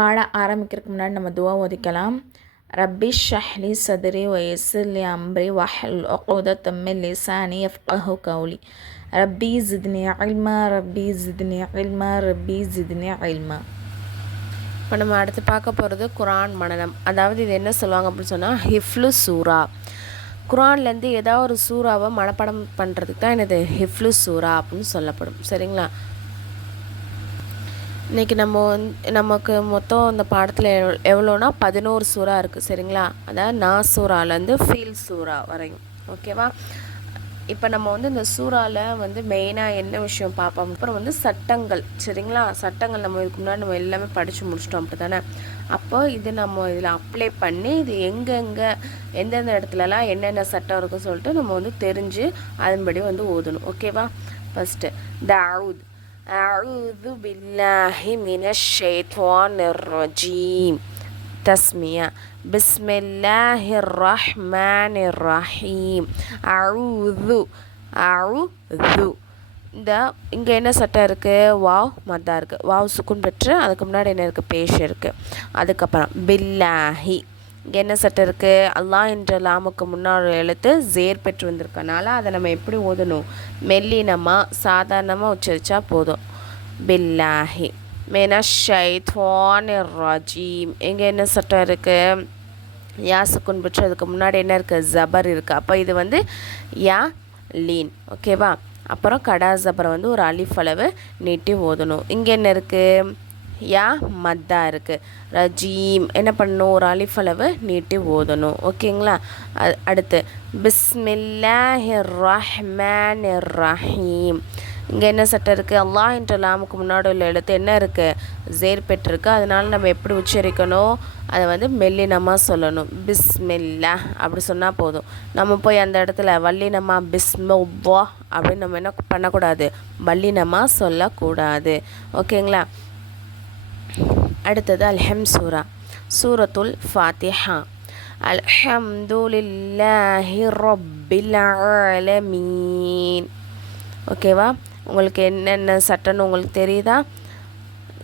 பாட ஆரம்பிக்கிறதுக்கு முன்னாடி நம்ம துவா ஓதிக்கலாம். ரப்பி ஷ்ரஹ்லி சத்ரி வயஸ்ஸிர்லி அம்ரி வஹ்லுல் உக்தத்தம் மின் லிசானி யஃப்கஹு கௌலி. ரப்பி ஜித்னி இல்மா ரப்பி ஜித்னி இல்மா ரப்பி ஜித்னி இல்மா. இப்போ நம்ம அடுத்து பார்க்க போகிறது குரான் மனனம். அதாவது இது என்ன சொல்லுவாங்க அப்படின்னு சொன்னால் ஹிஃப்லு சூரா. குரான்லேருந்து ஏதாவது ஒரு சூறாவை மனப்பாடம் பண்ணுறதுக்கு தான் என்னது ஹிஃப்லு சூரா அப்படின்னு சொல்லப்படும். சரிங்களா? இன்றைக்கி நமக்கு மொத்தம் இந்த பாடத்தில் எவ்வளோனா 11 சூறா இருக்குது. சரிங்களா? அதாவது சூறாலேருந்து ஃபீல் சூறா வரையும். ஓகேவா? இப்போ நம்ம இந்த சூறாவில் மெயினாக என்ன விஷயம் பார்ப்போம். அப்புறம் சட்டங்கள். சரிங்களா? சட்டங்கள் நம்ம இதுக்கு முன்னாடி நம்ம எல்லாமே படித்து முடிச்சிட்டோம் அப்படி தானே. அப்போ இது நம்ம இதில் அப்ளை பண்ணி இது எங்கெங்கே எந்தெந்த இடத்துலலாம் என்னென்ன சட்டம் இருக்குன்னு சொல்லிட்டு நம்ம தெரிஞ்சு அதன்படி ஓதணும். ஓகேவா? ஃபஸ்ட்டு தாவூத் أعوذ بالله من الشيطان الرجيم. تسمية بسم الله الرحمن الرحيم. أعوذ இந்த இங்கே என்ன சட்டம் இருக்குது? வாவ் மத்தா இருக்குது. வாவ் சுக்குன் பெற்று அதுக்கு முன்னாடி என்ன இருக்குது? பேஷ் இருக்குது. அதுக்கப்புறம் பில்லாஹி இங்கே என்ன சட்டம் இருக்குது? அல்லாஹ் என்ற லாமுக்கு முன்னாடி எழுத்து ஜேர் பெற்று வந்திருக்கனால அதை நம்ம எப்படி ஓதணும்? மெல்லினமாக சாதாரணமாக உச்சரித்தா போதும். பில்லாஹி மினஷ் ஷைத்வானிர் ரஜீம் இங்கே என்ன சட்டம் இருக்குது? யா சுக்குன் பெற்று அதுக்கு முன்னாடி என்ன இருக்குது? ஜபர் இருக்குது. அப்போ இது யா லீன். ஓகேவா? அப்புறம் கடா ஜபரை ஒரு அலிஃப் அளவு நீட்டி ஓதணும். இங்கே என்ன இருக்குது? யா மத்தா இருக்குது. ரஜீம் என்ன பண்ணணும்? ஒரு அலிஃப் அளவு நீட்டி ஓதணும். ஓகேங்களா? அடுத்து பிஸ்மில்லாஹிர் ரஹ்மானிர் ரஹீம் இங்கே என்ன சட்டம் இருக்குது? அல்லாஹ் என்ற லாமுக்கு முன்னாடி உள்ள எழுத்து என்ன இருக்குது? ஜேர் பெற்றிருக்கு. அதனால நம்ம எப்படி உச்சரிக்கணும்? அதை மெல்லினமாக சொல்லணும். பிஸ்மில்லா அப்படி சொன்னால் போதும். நம்ம போய் அந்த இடத்துல வல்லினமாக பிஸ்மில்லா அப்படின்னு நம்ம என்ன பண்ணக்கூடாது? வல்லினமாக சொல்லக்கூடாது. ஓகேங்களா? அடுத்தது அல்ஹம் சூரா. சூரத்துல் ஃபாத்திஹா. அல்ஹம்துலில்லாஹி ரப்பில் ஆலமீன். ஓகேவா? உங்களுக்கு என்னென்ன சட்டம்னு உங்களுக்கு தெரியுதா?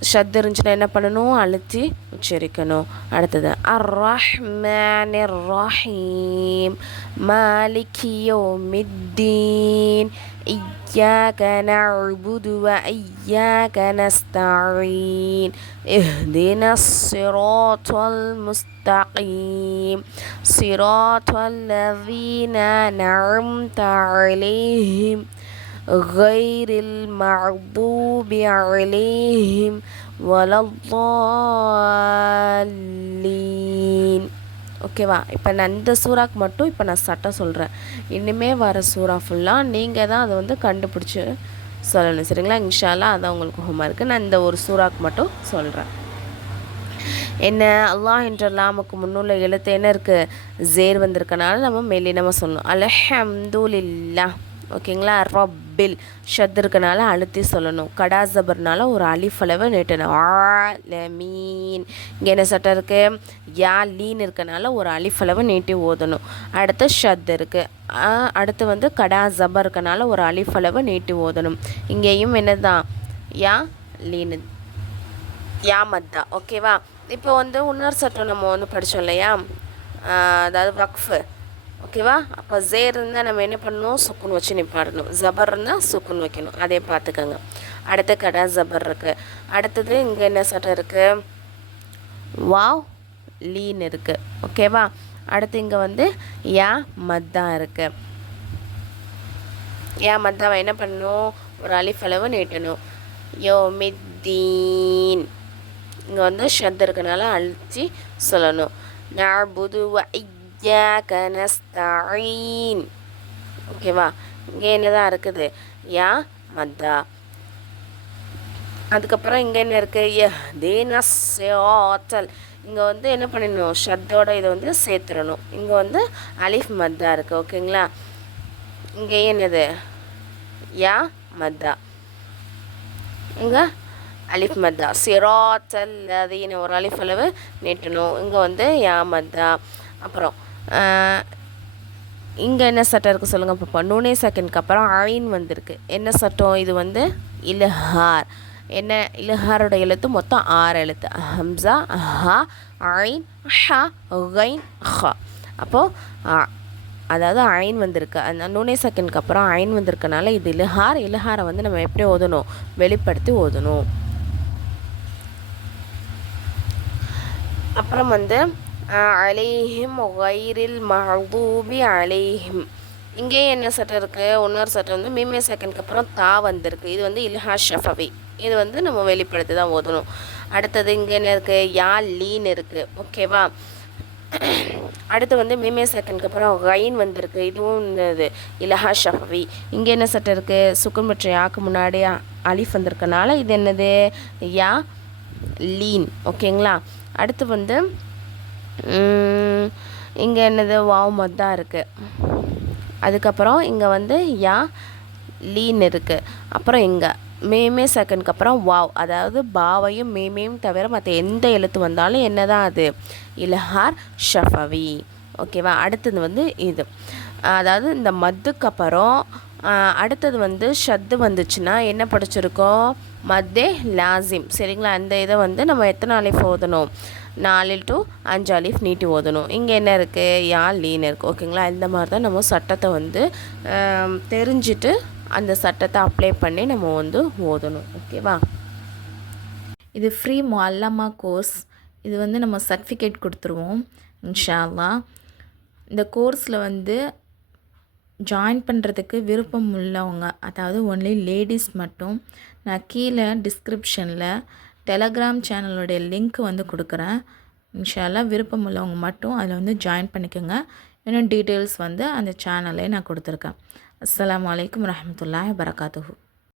ஷத் இருந்துச்சுன்னா என்ன பண்ணணும்? அழுத்தி உச்சரிக்கணும். அடுத்தது அர்-ரஹ்மானிர் ரஹீம் மாலிகி யௌமித்தீன் இய்யாக நஅ்புது வ இய்யாக நஸ்தஈன் இஹ்தினஸ் ஸிராத்தல் முஸ்தகீம் ஸிராத்தல் லஸீன அன்அம்த அலைஹிம் غير المغضوب عليهم ولا الضالين. ஓகேவா? இப்போ நான் இந்த சூறாக்கு மட்டும் இப்போ நான் சட்டம் சொல்கிறேன். இனிமேல் வர சூறா ஃபுல்லாக நீங்கள் தான் அதை கண்டுபிடிச்சி சொல்லணும். சரிங்களா? இன்ஷா அல்லாஹ் அதான் உங்களுக்கு ஹோம்வொர்க்கு. நான் இந்த ஒரு சூறாக்கு மட்டும் சொல்கிறேன். என்ன? அல்லாஹ் என்ற லாமுக்கு முன்னுள்ள எழுத்து என்ன இருக்குது? ஜேர் வந்திருக்கனால நம்ம மெல்லினமாக சொல்லணும். அல்ஹம்துலில்லாஹ். ஓகேங்களா? ரப்பில் ஷத் இருக்கனால அழுத்தி சொல்லணும். கடா ஜபர்னால ஒரு அலிஃப் அளவு நீட்டணும். ஆலமீன் இங்கே என்ன சட்டம் இருக்குது? யா லீன் இருக்கனால ஒரு அலிஃப் அளவு நீட்டி ஓதணும். அடுத்து ஷத் இருக்குது. அடுத்து கடா ஜபர் இருக்கனால ஒரு அலிஃப் அளவு நீட்டி ஓதணும். இங்கேயும் என்னதான்? யா லீனு யா மத்தா. ஓகேவா? இப்போ இன்னொரு சட்டம் நம்ம படித்தோம் இல்லையா? அதாவது வக்ஃபு. ஓகேவா? அப்போ ஜேர் இருந்தால் நம்ம என்ன பண்ணணும்? சுக்குன் வச்சு நிப்பாடணும். ஜபர் இருந்தால் சுக்குன் வைக்கணும். அதே பார்த்துக்கோங்க. அடுத்து கடா ஜபர் இருக்குது. அடுத்தது இங்கே என்ன சட்டம் இருக்குது? வாவ் லீன் இருக்குது. ஓகேவா? அடுத்து இங்கே யா மத்தா இருக்குது. யா மத்தாவை என்ன பண்ணணும்? ஒரு அலிஃப் அளவு நீட்டணும். யௌமித்தீன் இங்கே ஷத் இருக்கனால அழிச்சு சொல்லணும். நஅ்புது வ இய்யாக நஸ்தஈன். ஓகேவா? இங்கே என்ன தான் இருக்குது? யா மத்தா. அதுக்கப்புறம் இங்கே என்ன இருக்குது? இஹ்தினஸ் ஸிராத்தல் இங்கே என்ன பண்ணிடணும்? ஷத்தோட இதை சேர்த்துடணும். இங்கே அலிஃப் மத்தா இருக்குது. ஓகேங்களா? இங்கே என்னது? யா மத்தா. இங்கே அலிஃப் மத்தா. ஸிராத்தல் லதீன ஒரு அலிஃப் அளவு நீட்டணும். இங்கே யா மத்தா. அப்புறம் இங்கே என்ன சட்டம் இருக்குது சொல்லுங்கள் பாப்பா? நூனே செகண்ட்க்கு அப்புறம் ஐன் வந்திருக்கு. என்ன சட்டம்? இது இல்ஹார். என்ன இல்ஹாரோட எழுத்து மொத்தம் 6 எழுத்து. ஹம்சா, ஹா, ஐன், ஹா, கைன், ஹா. அப்போது அதாவது ஐன் வந்திருக்கு, அந்த நூனே செகண்ட்க்கு அப்புறம் ஐன் வந்திருக்கனால இது இல்ஹாரை வந்து நம்ம எப்படி ஓதணும், வெளிப்படுத்தி ஓதணும். அப்புறம் வந்து அலைஹிம் கைரில் மஹ்தூபி அலைஹிம். இங்கே என்ன சட்டம் இருக்குது, இன்னொரு சட்டம் வந்து மீமே செகண்ட்க்கு அப்புறம் தா வந்திருக்கு. இது வந்து இல்ஹா ஷஃபவி, இது வந்து நம்ம வெளிப்படுத்தி தான் ஓதணும். அடுத்தது இங்கே என்ன இருக்குது, யா லீன் இருக்குது. ஓகேவா. அடுத்து வந்து மீமே செகண்ட்க்கு அப்புறம் கைன் வந்திருக்கு. இதுவும் இது இல்ஹா ஷஃபவி. இங்கே என்ன சட்டம் இருக்குது, சுக்குன் பற்ற யாக்கு முன்னாடி அலிஃப் வந்திருக்கனால இது என்னது, யா லீன். ஓகேங்களா. அடுத்து வந்து இங்கே என்னது, வாவ் மத்தா இருக்குது. அதுக்கப்புறம் இங்கே வந்து யா லீன் இருக்குது. அப்புறம் இங்கே மேமே செகண்ட்க்கு அப்புறம் வாவ், அதாவது பாவையும் மேமையும் தவிர மற்ற எந்த எழுத்து வந்தாலும் என்ன தான் அது, இல்ஹார் ஷஃபவி. ஓகேவா. அடுத்தது வந்து இது, அதாவது இந்த மத்துக்கு அப்புறம் அடுத்தது வந்து ஷத்து வந்துச்சுன்னா என்ன படிச்சிருக்கோம், மத்தே லாசிம். சரிங்களா. அந்த இதை வந்து நம்ம எத்தனை அலிஃப் ஓதணும், 4 to 5 அலிஃப் நீட்டி ஓதணும். இங்கே என்ன இருக்குது, யா லீன் இருக்குது. ஓகேங்களா. இந்த மாதிரி தான் நம்ம சட்டத்தை வந்து தெரிஞ்சுட்டு அந்த சட்டத்தை அப்ளை பண்ணி நம்ம வந்து ஓதணும். ஓகேவா. இது ஃப்ரீ முஅல்லமா கோர்ஸ். இது வந்து நம்ம சர்டிஃபிகேட் கொடுத்துருவோம் இன்ஷா அல்லாஹ். இந்த கோர்ஸில் வந்து ஜாயின் பண்ணுறதுக்கு விருப்பம் உள்ளவங்க, அதாவது ஒன்லி லேடிஸ் மட்டும், நான் கீழே டிஸ்கிரிப்ஷனில் டெலகிராம் சேனலோடைய லிங்க் வந்து கொடுக்குறேன். இன்ஷா அல்லாஹ் விருப்பம் உள்ளவங்க மட்டும் அதில் வந்து ஜாயின் பண்ணிக்கோங்க. இன்னும் டீட்டெயில்ஸ் வந்து அந்த சேனல்லே நான் கொடுத்துருக்கேன். அஸ்ஸலாமு அலைக்கும் வரஹ்மத்துல்லாஹி வபரகாத்துஹு.